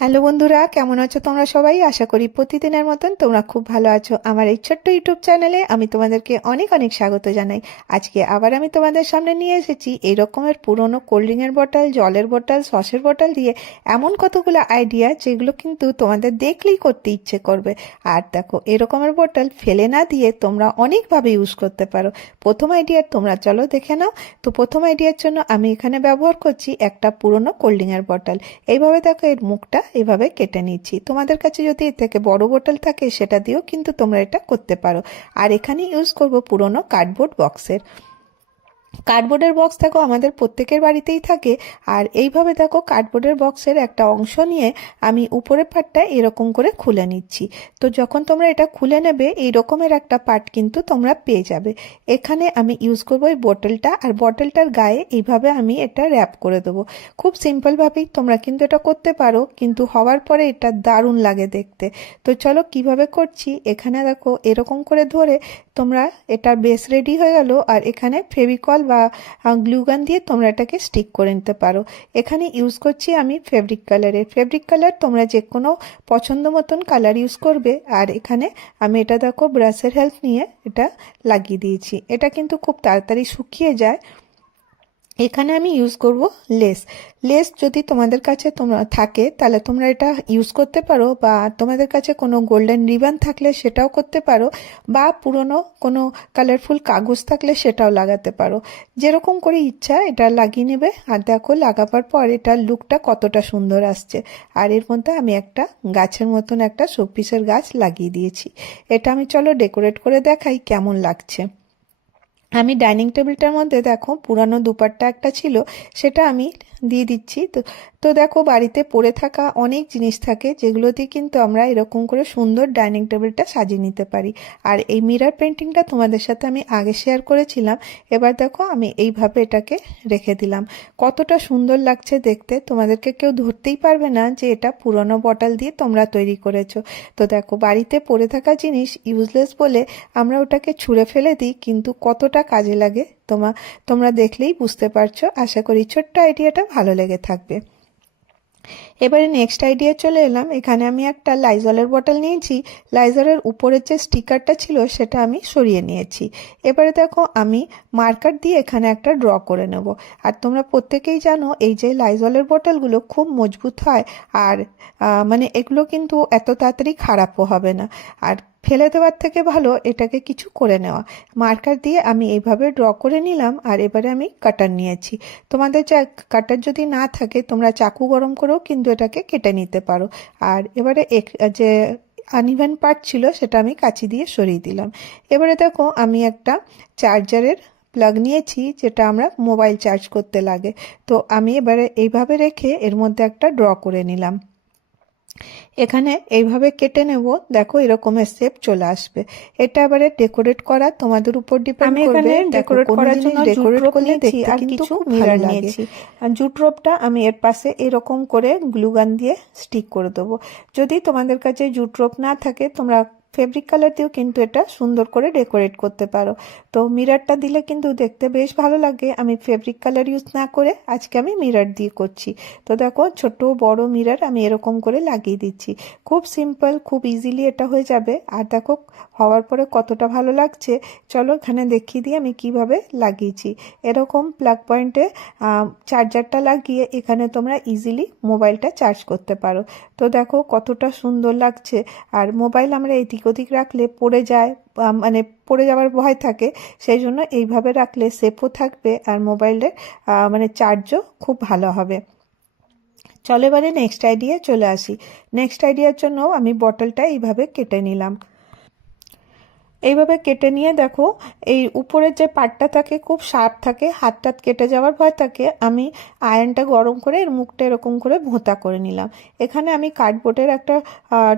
Hello বন্ধুরা, কেমন আছো তোমরা সবাই? আশা করি প্রতিদিনের মতন তোমরা খুব ভালো আছো। আমার এই ছোট্ট ইউটিউব চ্যানেলে আমি তোমাদেরকে অনেক অনেক স্বাগত জানাই। আজকে আবার আমি তোমাদের সামনে নিয়ে এসেছি এই রকমের পুরনো কোল্ড ড্রিঙ্কের বটল জলের বটল সসের বটল দিয়ে এমন কতগুলো আইডিয়া যেগুলো কিন্তু তোমাদের দেখলেই করতে ইচ্ছে করবে। আর দেখো, এরকমের বটল ফেলে না দিয়ে তোমরা অনেকভাবে ইউজ করতে পারো। প্রথম আইডিয়া তোমরা চলো দেখে নাও। তো প্রথম আইডিয়ার জন্য আমি এখানে ব্যবহার করছি একটা পুরনো কোল্ড ড্রিঙ্কের বটল এইভাবে দেখো এর মুখটা এভাবে কেটে নিচ্ছি। তোমাদের কাছে যদি এর থেকে বড় বোতল থাকে, সেটা দিয়েও কিন্তু তোমরা এটা করতে পারো। আর এখানে ইউজ করব পুরনো কার্ডবোর্ড বক্সের কার্ডবোর্ডের বক্স দেখো আমাদের প্রত্যেকের বাড়িতেই থাকে, আর এইভাবে দেখো কার্ডবোর্ডের বক্সের একটা অংশ নিয়ে আমি উপরের পার্টটা এরকম করে খুলে নিচ্ছি। তো যখন তোমরা এটা খুলে নেবে, এই রকমের একটা পার্ট কিন্তু তোমরা পেয়ে যাবে। এখানে আমি ইউজ করব এই বটলটা আর বটলটার গায়ে এইভাবে আমি এটা র্যাপ করে দেবো। খুব সিম্পলভাবেই তোমরা কিন্তু এটা করতে পারো, কিন্তু হওয়ার পরে এটা দারুণ লাগে দেখতে। তো চলো কীভাবে করছি, এখানে দেখো এরকম করে ধরে তোমরা এটা বেস রেডি হয়ে গেল আর এখানে ফেভিকল বা গ্লুগান দিয়ে তোমরা এটাকে স্টিক করে নিতে পারো। এখানে ইউজ করছি আমি ফেব্রিক কালারের ফেব্রিক কালার তোমরা যে কোনো পছন্দ মতন কালার ইউজ করবে। আর এখানে আমি এটা দেখো ব্রাশের হেল্প নিয়ে এটা লাগিয়ে দিয়েছি। এটা কিন্তু খুব তাড়াতাড়ি শুকিয়ে যায়। এখানে আমি ইউজ করব লেস লেস যদি তোমাদের কাছে তোমরা থাকে, তাহলে তোমরা এটা ইউজ করতে পারো বা তোমাদের কাছে কোনো গোল্ডেন রিবান থাকলে সেটাও করতে পারো বা পুরনো কোনো কালারফুল কাগজ থাকলে সেটাও লাগাতে পারো। যেরকম করে ইচ্ছা এটা লাগিয়ে নেবে। আর দেখো লাগাবার পর এটার লুকটা কতটা সুন্দর আসছে। আর এর মধ্যে আমি একটা গাছের মতন একটা শোপিসের গাছ লাগিয়ে দিয়েছি। এটা আমি চলো ডেকোরেট করে দেখাই কেমন লাগছে। আমি ডাইনিং টেবিলটার মধ্যে দেখো পুরানো দুপাট্টা একটা ছিল, সেটা আমি দিয়ে দিচ্ছি। তো তো দেখো বাড়িতে পড়ে থাকা অনেক জিনিস থাকে, যেগুলো দিয়ে কিন্তু আমরা এরকম করে সুন্দর ডাইনিং টেবিলটা সাজিয়ে নিতে পারি। আর এই মিরার পেন্টিংটা তোমাদের সাথে আমি আগে শেয়ার করেছিলাম, এবার দেখো আমি এইভাবে এটাকে রেখে দিলাম। কতটা সুন্দর লাগছে দেখতে, তোমাদেরকে কেউ ধরতেই পারবে না যে এটা পুরনো বটল দিয়ে তোমরা তৈরি করেছ। তো দেখো বাড়িতে পড়ে থাকা জিনিস ইউজলেস বলে আমরা ওটাকে ছুঁড়ে ফেলে দিই, কিন্তু কতটা কাজে লাগে। তোমা, তোমরা দেখলেই বুঝতে পারছ। আশা করি ছোট্ট আইডিয়াটা ভালো লেগে থাকবে। এবারে নেক্সট আইডিয়া চলে এলাম। এখানে আমি একটা লাইজলের বটল নিয়েছি। লাইজলের উপরের যে স্টিকারটা ছিল, সেটা আমি সরিয়ে নিয়েছি। এবারে দেখো, আমি মার্কার দিয়ে এখানে একটা ড্র করে নেব। আর তোমরা প্রত্যেকেই জানো, এই যে লাইজলের বটলগুলো খুব মজবুত হয়। আর মানে এগুলো কিন্তু এত তাড়াতাড়ি খারাপও হবে না। আর ফেলে দেওয়ার থেকে ভালো এটাকে কিছু করে নেওয়া। মার্কার দিয়ে আমি এইভাবে ড্র করে নিলাম আর এবারে আমি কাটার নিয়েছি। তোমাদের যা কাটার যদি না থাকে, তোমরা চাকু গরম করেও কিন্তু এটাকে কেটে নিতে পারো। আর এবারে এক যে আনইভেন পার্ট ছিল, সেটা আমি কাঁচি দিয়ে সরিয়ে দিলাম। এবারে দেখো, আমি একটা চার্জারের প্লাগ নিয়েছি, যেটা আমরা মোবাইল চার্জ করতে লাগে। তো আমি এবারে এইভাবে রেখে এর মধ্যে একটা ড্র করে নিলাম। এখানে এইভাবে কেটে নেব। দেখো এরকম শেপ চলে আসবে। এটা এবারে ডেকোরেট করা তোমাদের উপর ডিপেন্ড করবে। ডেকোরেট করার জন্য ডেকোরেট করলে দেখি আর কিছু মিরর নিয়েছি। আর জুট রোপটা আমি এর পাশে এরকম করে গ্লুগান দিয়ে স্টিক করে দেবো। যদি তোমাদের কাছে জুট রোপ না থাকে তোমরা ফেব্রিক কালার দিয়েও কিন্তু এটা সুন্দর করে ডেকোরেট করতে পারো। তো মিরারটা দিলে কিন্তু দেখতে বেশ ভালো লাগে। আমি ফেব্রিক কালার ইউজ না করে আজকে আমি মিরার দিয়ে করছি। তো দেখো, ছোট বড় মিরার আমি এরকম করে লাগিয়ে দিচ্ছি। খুব সিম্পল খুব ইজিলি এটা হয়ে যাবে। আর দেখো, হওয়ার পরে কতটা ভালো লাগছে। চলো এখানে দেখিয়ে দিই আমি কীভাবে লাগিয়েছি। এরকম প্লাগ পয়েন্টে চার্জারটা লাগিয়ে এখানে তোমরা ইজিলি মোবাইলটা চার্জ করতে পারো। তো দেখো, কতটা সুন্দর লাগছে। আর মোবাইল আমরা এদিক এদিক ওদিক রাখলে পড়ে যায় মানে পড়ে যাওয়ার ভয় থাকে, সেই জন্য এইভাবে রাখলে সেফও থাকবে আর মোবাইলের মানে চার্জও খুব ভালো হবে। চলে এবারে নেক্সট আইডিয়া চলে আসি। নেক্সট আইডিয়ার জন্য আমি বটলটা এইভাবে কেটে নিলাম। এইভাবে কেটে নিয়ে দেখো, এই উপরের যে পাটটা থাকে খুব শার্প থাকে, হাতটা কেটে যাওয়ার ভয় থাকে, আমি আয়রনটা গরম করে এর মুখটা এরকম করে ভোঁতা করে নিলাম। এখানে আমি কার্ডবোর্ডের একটা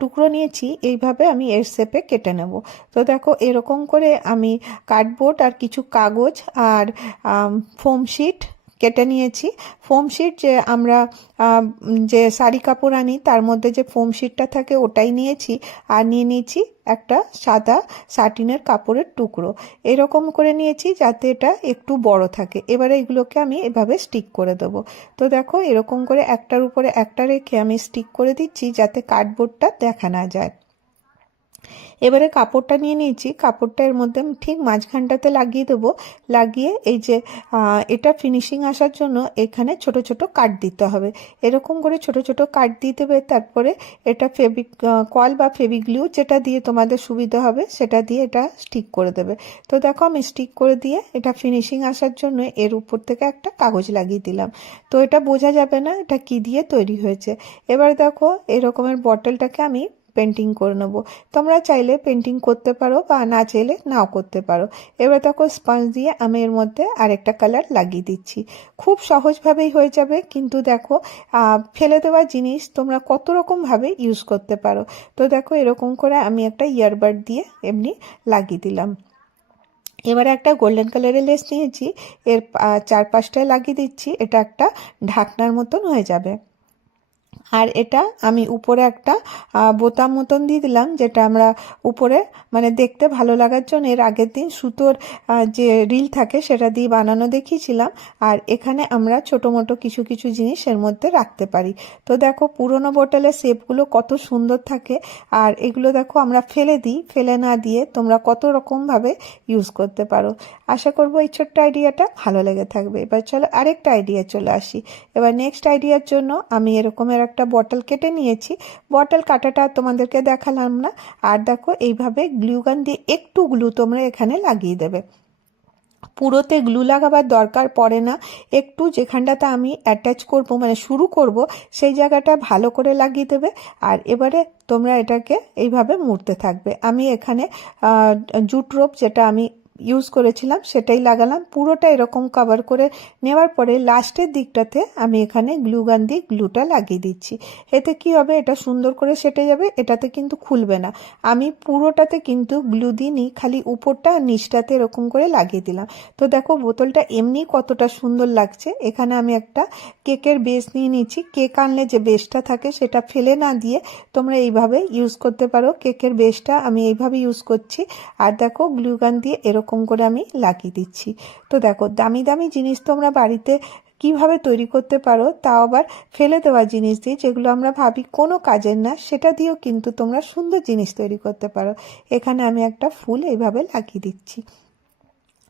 টুকরো নিয়েছি, এইভাবে আমি এর শেপে কেটে নেব। তো দেখো, এরকম করে আমি কার্ডবোর্ড আর কিছু কাগজ আর ফোম শিট কেটে নিয়েছি। ফোম শিট যে আমরা যে শাড়ি কাপড় আনি, তার মধ্যে যে ফোম শিটটা থাকে ওটাই নিয়েছি আর নিয়ে নিয়েছি একটা সাদা সাটিনের কাপড়ের টুকরো। এরকম করে নিয়েছি যাতে এটা একটু বড় থাকে। এবারে এগুলোকে আমি এভাবে স্টিক করে দেবো। তো দেখো, এরকম করে একটার উপরে একটা রেখে আমি স্টিক করে দিচ্ছি যাতে কার্ডবোর্ডটা দেখা না যায়। এবারে কাপড়টা নিয়ে নিয়েছি। কাপড়টা এর মধ্যে আমি ঠিক মাঝখানটাতে লাগিয়ে দেবো। লাগিয়ে এই যে এটা ফিনিশিং আসার জন্য এখানে ছোট ছোট কাট দিতে হবে। এরকম করে ছোট ছোট কাট দিয়ে দেবে তারপরে এটা ফেবিক কল বা ফেবিগ্লু যেটা দিয়ে তোমাদের সুবিধা হবে সেটা দিয়ে এটা স্টিক করে দেবে। তো দেখো আমি স্টিক করে দিয়ে এটা ফিনিশিং আসার জন্য এর উপর থেকে একটা কাগজ লাগিয়ে দিলাম। তো এটা বোঝা যাবে না এটা কি দিয়ে তৈরি হয়েছে। এবার দেখো এরকমের বটলটাকে আমি পেন্টিং করে নেব। তোমরা চাইলে পেন্টিং করতে পারো বা না চাইলে নাও করতে পারো। এবার দেখো স্পঞ্জ দিয়ে আমি এর মধ্যে আরেকটা কালার লাগিয়ে দিচ্ছি। খুব সহজভাবেই হয়ে যাবে কিন্তু দেখো ফেলে দেওয়া জিনিস তোমরা কত রকমভাবে ইউজ করতে পারো। তো দেখো এরকম করে আমি একটা ইয়ারবাড দিয়ে এমনি লাগিয়ে দিলাম। এবারে একটা গোল্ডেন কালারের লেস নিয়েছি। এর আহ, চারপাশটায় লাগিয়ে দিচ্ছি। এটা একটা ঢাকনার মতন হয়ে যাবে। আর এটা আমি উপরে একটা বোতাম মতন দিয়ে দিলাম, যেটা আমরা উপরে মানে দেখতে ভালো লাগার জন্য। এর আগের দিন সুতোর যে রিল থাকে সেটা দিয়ে বানানো দেখিয়েছিলাম। আর এখানে আমরা ছোটো মোটো কিছু কিছু জিনিস এর মধ্যে রাখতে পারি। তো দেখো, পুরোনো বোতলের শেপগুলো কত সুন্দর থাকে। আর এগুলো দেখো, আমরা ফেলে দিই। ফেলে না দিয়ে তোমরা কত রকমভাবে ইউজ করতে পারো। আশা করব এই ছোট্ট আইডিয়াটা ভালো লেগে থাকবে। এবার চলো আরেকটা আইডিয়া চলে আসি। এবার নেক্সট আইডিয়ার জন্য আমি এরকমের একটা বটল কেটে নিয়েছি। বটল কাটাটা তোমাদেরকে দেখালাম না। আর দেখো, এইভাবে গ্লুগান দিয়ে একটু গ্লু তোমরা এখানে লাগিয়ে দেবে। পুরোতে গ্লু লাগাবার দরকার পড়ে না। একটু যেখানটাতে আমি অ্যাটাচ করব মানে শুরু করব, সেই জায়গাটা ভালো করে লাগিয়ে দেবে। আর এবারে তোমরা এটাকে এইভাবে মুড়তে থাকবে। আমি এখানে জুট রোপ যেটা আমি ইউজ করেছিলাম, সেটাই লাগালাম। পুরোটা এরকম কভার করে নেওয়ার পরে লাস্টের দিকটাতে আমি এখানে গ্লুগান দিয়ে গ্লুটা লাগিয়ে দিচ্ছি। এতে কি হবে? এটা সুন্দর করে সেটে যাবে, এটাতে কিন্তু খুলবে না। আমি পুরোটাতে কিন্তু গ্লু দিইনি, খালি উপরটা নিচটাতে এরকম করে লাগিয়ে দিলাম। তো দেখো, বোতলটা এমনি কতটা সুন্দর লাগছে। এখানে আমি একটা কেকের বেস নিয়ে নিচ্ছি। কেক আনলে যে বেসটা থাকে, সেটা ফেলে না দিয়ে তোমরা এইভাবে ইউজ করতে পারো। কেকের বেসটা আমি এইভাবে ইউজ করছি। আর দেখো গ্লুগান দিয়ে এরকম করে আমি লাগিয়ে দিচ্ছি। তো দেখো, দামি দামি জিনিস তোমরা বাড়িতে কীভাবে তৈরি করতে পারো, তাও আবার ফেলে দেওয়া জিনিস দিয়ে, যেগুলো আমরা ভাবি কোনো কাজের না, সেটা দিয়েও কিন্তু তোমরা সুন্দর জিনিস তৈরি করতে পারো। এখানে আমি একটা ফুল এইভাবে লাগিয়ে দিচ্ছি।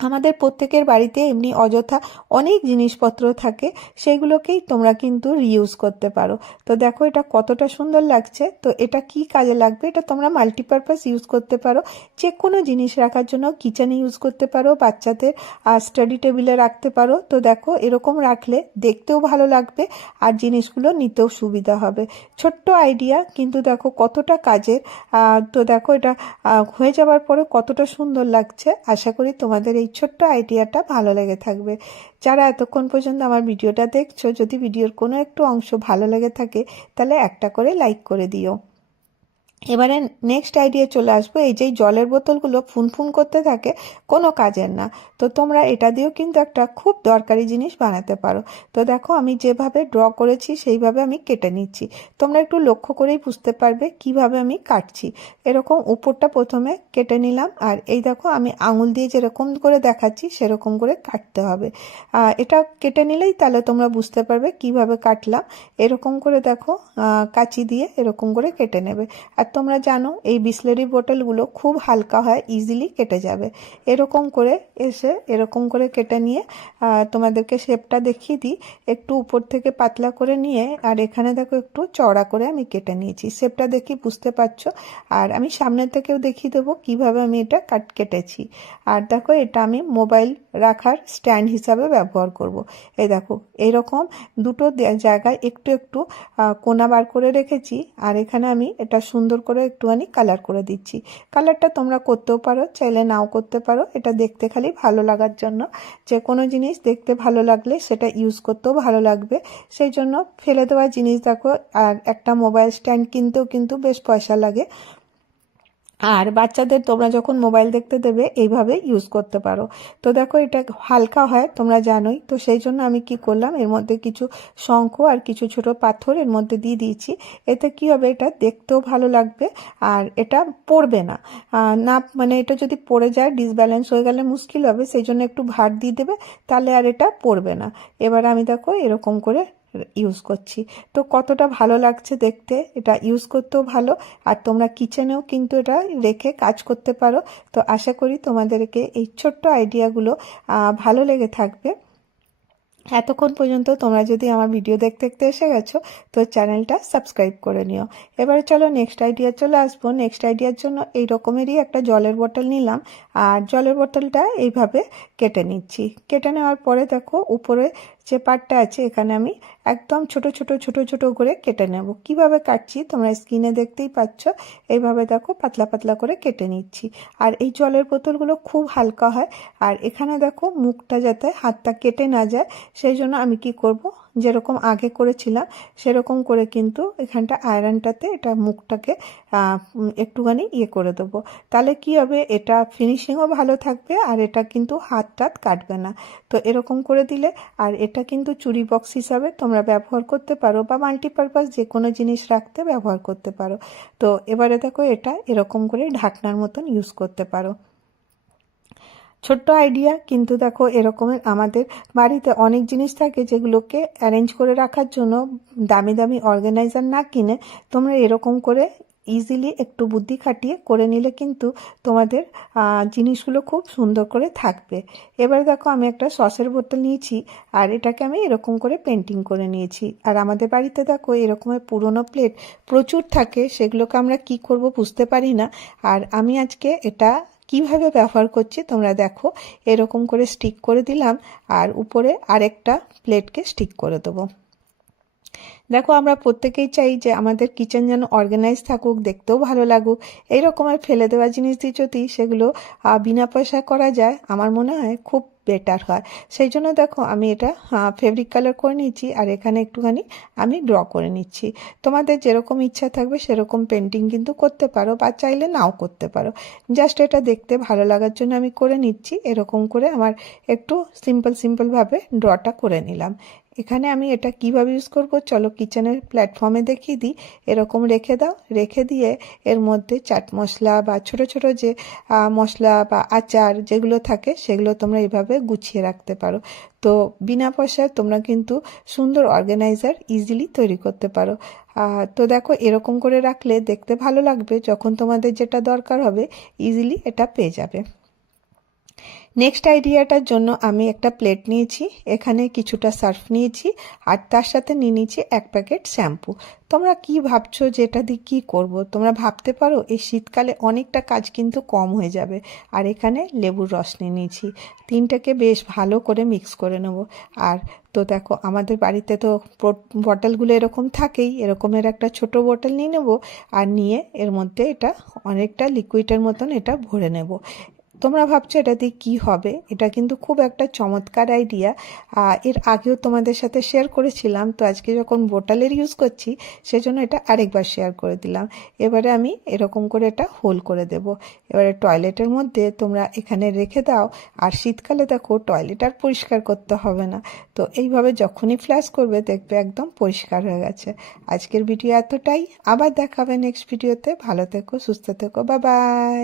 আমাদের প্রত্যেকের বাড়িতে এমনি অযথা অনেক জিনিসপত্র থাকে, সেগুলোকেই তোমরা কিন্তু রিউজ করতে পারো। তো দেখো এটা কতটা সুন্দর লাগছে। তো এটা কি কাজে লাগবে? এটা তোমরা মাল্টিপারপাস ইউজ করতে পারো। যে কোনো জিনিস রাখার জন্য কিচেনে ইউজ করতে পারো, বাচ্চাদের, আর স্টাডি টেবিলে রাখতে পারো। তো দেখো এরকম রাখলে দেখতেও ভালো লাগবে, আর জিনিসগুলো নিতেও সুবিধা হবে। ছোট্ট আইডিয়া কিন্তু দেখো কতটা কাজের। তো দেখো এটা হয়ে যাওয়ার পরে কতটা সুন্দর লাগছে। আশা করি তোমাদের এই ছোট্ট আইডিয়াটা ভালো লেগে থাকবে। যারা এতক্ষণ পর্যন্ত আমার ভিডিওটা দেখছ, যদি ভিডিওর কোনো একটু অংশ ভালো লেগে থাকে, তাহলে একটা করে লাইক করে দিও। এবারে নেক্সট আইডিয়া চলে আসব, এই যে জলের বোতলগুলো ফুনফুন করতে থাকে, কোনো কাজের না। তো তোমরা এটা দিয়েও কিন্তু একটা খুব দরকারি জিনিস বানাতে পারো। তো দেখো, আমি যেভাবে ড্র করেছি, সেইভাবে আমি কেটে নিচ্ছি। তোমরা একটু লক্ষ্য করেই বুঝতে পারবে কীভাবে আমি কাটছি। এরকম উপরটা প্রথমে কেটে নিলাম, আর এই দেখো, আমি আঙুল দিয়ে যেরকম করে দেখাচ্ছি, সেরকম করে কাটতে হবে। এটা কেটে নিলেই তাহলে তোমরা বুঝতে পারবে কীভাবে কাটলাম। এরকম করে দেখো কাঁচি দিয়ে এরকম করে কেটে নেবে। আর তোমরা জানো, এই বিসলেরি বোটলগুলো খুব হালকা হয় ইজিলি কেটে যাবে। এরকম করে এসে, এরকম করে কেটে নিয়ে তোমাদেরকে শেপটা দেখিয়ে দিই। একটু উপর থেকে পাতলা করে নিয়ে, আর এখানে দেখো একটু চড়া করে আমি কেটে নিয়েছি। শেপটা দেখি বুঝতে পারছ? আর আমি সামনে থেকেও দেখিয়ে দেবো কীভাবে আমি এটা কাট, কেটেছি। আর দেখো, এটা আমি মোবাইল রাখার স্ট্যান্ড হিসাবে ব্যবহার করব। এই দেখো, এরকম দুটো জায়গায় একটু একটু কোনা বার করে রেখেছি। আর এখানে আমি এটা সুন্দর করে একটুখানি কালার করে দিচ্ছি। কালারটা তোমরা করতেও পারো, চাইলে নাও করতে পারো। এটা দেখতে খালি ভালো লাগার জন্য। যে কোনো জিনিস দেখতে ভালো লাগলে সেটা ইউজ করতেও ভালো লাগবে। সেই জন্য ফেলে দেওয়া জিনিস দেখো একটা মোবাইল স্ট্যান্ড কিনতেও কিন্তু বেশ পয়সা লাগে। আর বাচ্চাদের তোমরা যখন মোবাইল দেখতে দেবে, এইভাবে ইউজ করতে পারো। তো দেখো, এটা হালকা হয়, তোমরা জানোই। তো সেই জন্য আমি কি করলাম, এর মধ্যে কিছু শঙ্খ আর কিছু ছোট পাথর এর মধ্যে দিয়ে দিয়েছি। এতে কি হবে, এটা দেখতেও ভালো লাগবে আর এটা পড়বে না। না মানে এটা যদি পড়ে যায় ডিসব্যালেন্স হয়ে গেলে মুশকিল হবে, সেই জন্য একটু ভার দিয়ে দেবে, তাহলে আর এটা পড়বে না। এবার আমি দেখো, এরকম করে ইউজ করছি। তো কতটা ভালো লাগছে দেখতে, এটা ইউজ করতেও ভালো। আর তোমরা কিচেনেও কিন্তু এটা রেখে কাজ করতে পারো। তো আশা করি তোমাদেরকে এই ছোট্ট আইডিয়াগুলো ভালো লেগে থাকবে। এতক্ষণ পর্যন্ত তোমরা যদি আমার ভিডিও দেখতে দেখতে এসে গেছো, তো চ্যানেলটা সাবস্ক্রাইব করে নিও। এবারে চলো নেক্সট আইডিয়া চলে আসব। নেক্সট আইডিয়ার জন্য এই রকমেরই একটা জলের বোতল নিলাম। আর জলের বোতলটা এইভাবে কেটে নিচ্ছি। কেটে নেওয়ার পরে দেখো, উপরে যে পার্টটা আছে, এখানে আমি একদম ছোট ছোট ছোট ছোট করে কেটে নেব। কীভাবে কাটছি তোমরা স্কিনে দেখতেই পাচ্ছ। এইভাবে দেখো পাতলা পাতলা করে কেটে নিচ্ছি। আর এই জলের বোতলগুলো খুব হালকা হয়। আর এখানে দেখো মুখটা যাতে হাতটা কেটে না যায়, সেই জন্য আমি কি করব? যেরকম আগে করেছিলাম, সেরকম করে কিন্তু এখানটা আয়রনটাতে এটা মুখটাকে একটুখানি ইয়ে করে দেবো। তাহলে কি হবে, এটা ফিনিশিংও ভালো থাকবে আর এটা কিন্তু হাত টাত কাটবে না। তো এরকম করে দিলে, আর এটা কিন্তু চুরি বক্স হিসাবে তোমরা ব্যবহার করতে পারো বা মাল্টিপারপাস যে কোনো জিনিস রাখতে ব্যবহার করতে পারো। তো এবারে দেখো এটা এরকম করে ঢাকনার মতন ইউজ করতে পারো। ছোট্ট আইডিয়া কিন্তু দেখো এরকমের আমাদের বাড়িতে অনেক জিনিস থাকে যেগুলোকে অ্যারেঞ্জ করে রাখার জন্য দামি দামি অর্গানাইজার না কিনে তোমরা এরকম করে ইজিলি একটু বুদ্ধি খাটিয়ে করে নিলে কিন্তু তোমাদের জিনিসগুলো খুব সুন্দর করে থাকবে। এবার দেখো আমি একটা সসের বোতল নিয়েছি আর এটাকে আমি এরকম করে পেন্টিং করে নিয়েছি। আর আমাদের বাড়িতে দেখো এরকমের পুরনো প্লেট প্রচুর থাকে, সেগুলোকে আমরা কি করব বুঝতে পারি না। আর আমি আজকে এটা কীভাবে ব্যবহার করছি তোমরা দেখো। এরকম করে স্টিক করে দিলাম আর উপরে আরেকটা প্লেটকে স্টিক করে দেবো। দেখো, আমরা প্রত্যেকেই চাই যে আমাদের কিচেন যেন অর্গানাইজ থাকুক, দেখতেও ভালো লাগুক। এই রকমের ফেলে দেওয়া জিনিস দিয়ে যদি সেগুলো বিনা পয়সা করা যায়, আমার মনে হয় খুব বেটার হয়। সেই জন্য দেখো, আমি এটা ফেব্রিক কালার করে নিচ্ছি আর এখানে একটুখানি আমি ড্র করে নিচ্ছি। তোমাদের যেরকম ইচ্ছা থাকবে সেরকম পেন্টিং কিন্তু করতে পারো বা চাইলে নাও করতে পারো। জাস্ট এটা দেখতে ভালো লাগার জন্য আমি করে নিচ্ছি, এরকম করে আমার একটু সিম্পল সিম্পলভাবে ড্রটা করে নিলাম। এখানে আমি এটা কীভাবে ইউজ করব? চলো কিচেনের প্ল্যাটফর্মে দেখিয়ে দিই। এরকম রেখে দাও। রেখে দিয়ে এর মধ্যে চাট মশলা বা ছোট ছোট যে মশলা বা আচার যেগুলো থাকে, সেগুলো তোমরা এভাবে গুছিয়ে রাখতে পারো। তো বিনা পয়সায় তোমরা কিন্তু সুন্দর অর্গানাইজার ইজিলি তৈরি করতে পারো। তো দেখো এরকম করে রাখলে দেখতে ভালো লাগবে। যখন তোমাদের যেটা দরকার হবে ইজিলি এটা পেয়ে যাবে। নেক্সট আইডিয়াটার জন্য আমি একটা প্লেট নিয়েছি, এখানে কিছুটা সার্ফ নিয়েছি, আর তার সাথে নিয়ে নিয়েছি এক প্যাকেট শ্যাম্পু তোমরা কি ভাবছ যে এটা দিয়ে কী করব? তোমরা ভাবতে পারো, এই শীতকালে অনেকটা কাজ কিন্তু কম হয়ে যাবে। আর এখানে লেবুর রস নিয়ে নিয়েছি। তিনটাকে বেশ ভালো করে মিক্স করে নেব। আর তো দেখো, আমাদের বাড়িতে তো বটলগুলো এরকম থাকেই, এরকমের একটা ছোট বোতল নিয়ে নেব, আর নিয়ে এর মধ্যে এটা অনেকটা লিকুইডের মতন এটা ভরে নেব। তোমরা ভাবছ এটা দিয়ে কী হবে? এটা কিন্তু খুব একটা চমৎকার আইডিয়া এর আগেও তোমাদের সাথে শেয়ার করেছিলাম, তো আজকে যখন বোটালের ইউজ করছি, সেজন্য এটা আরেকবার শেয়ার করে দিলাম। এবারে আমি এরকম করে এটা হোল করে দেব। এবারে টয়লেটের মধ্যে তোমরা এখানে রেখে দাও। আর শীতকালে দেখো টয়লেট আর পরিষ্কার করতে হবে না। তো এইভাবে যখনই ফ্ল্যাশ করবে, দেখবে একদম পরিষ্কার হয়ে গেছে। আজকের ভিডিও এতটাই। আবার দেখাবে নেক্সট ভিডিওতে ভালো থেকো, সুস্থ থেকো। বা বাই